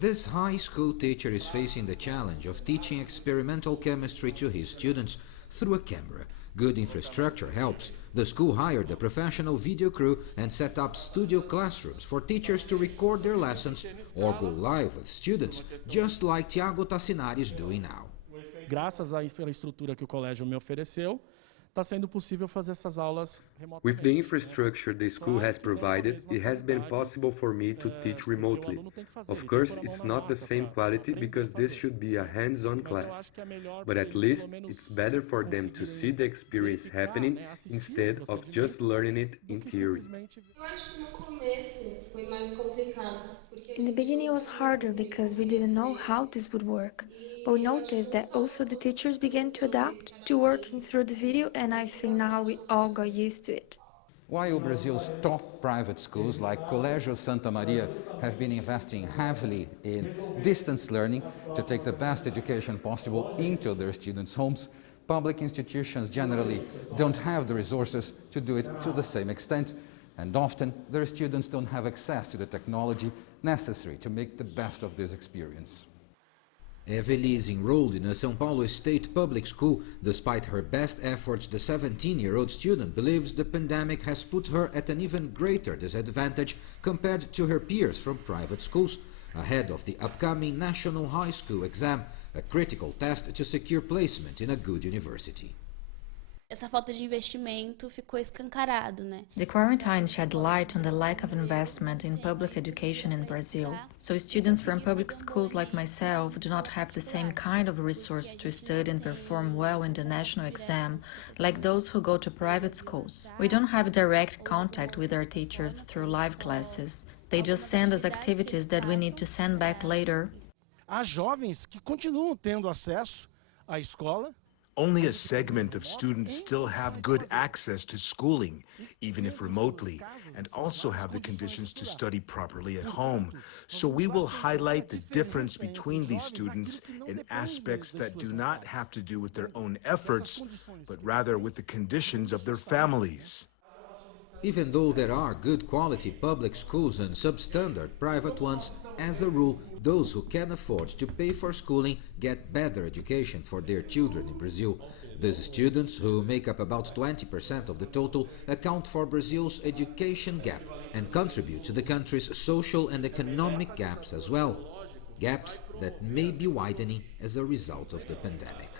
This high school teacher is facing the challenge of teaching experimental chemistry to his students through a camera. Good infrastructure helps. The school hired a professional video crew and set up studio classrooms for teachers to record their lessons or go live with students, just like Thiago Tassinari is doing now. Graças à infraestrutura que o colégio me ofereceu, está sendo possível fazer essas aulas remotamente. With the infrastructure the school has provided, it has been possible for me to teach remotely. Of course, it's not the same quality because this should be a hands-on class, but at least it's better for them to see the experience happening instead of just learning it in theory. In the beginning it was harder because we didn't know how this would work, but we noticed that also the teachers began to adapt to working through the video, and I think now we all got used to it. While Brazil's top private schools like Colégio Santa Maria have been investing heavily in distance learning to take the best education possible into their students' homes, public institutions generally don't have the resources to do it to the same extent, and often their students don't have access to the technology necessary to make the best of this experience. Evelyn is enrolled in a São Paulo state public school. Despite her best efforts, the 17-year-old student believes the pandemic has put her at an even greater disadvantage compared to her peers from private schools, ahead of the upcoming National High School exam, a critical test to secure placement in a good university. Essa falta de investimento ficou escancarado, né? The quarantine shed light on the lack of investment in public education in Brazil. So students from public schools like myself do not have the same kind of resource to study and perform well in the national exam like those who go to private schools. We don't have direct contact with our teachers through live classes. They just send us activities that we need to send back later. Há jovens que continuam tendo acesso à escola. Only a segment of students still have good access to schooling, even if remotely, and also have the conditions to study properly at home. So we will highlight the difference between these students in aspects that do not have to do with their own efforts, but rather with the conditions of their families. Even though there are good quality public schools and substandard private ones, as a rule, those who can afford to pay for schooling get better education for their children in Brazil. These students, who make up about 20% of the total, account for Brazil's education gap and contribute to the country's social and economic gaps as well. Gaps that may be widening as a result of the pandemic.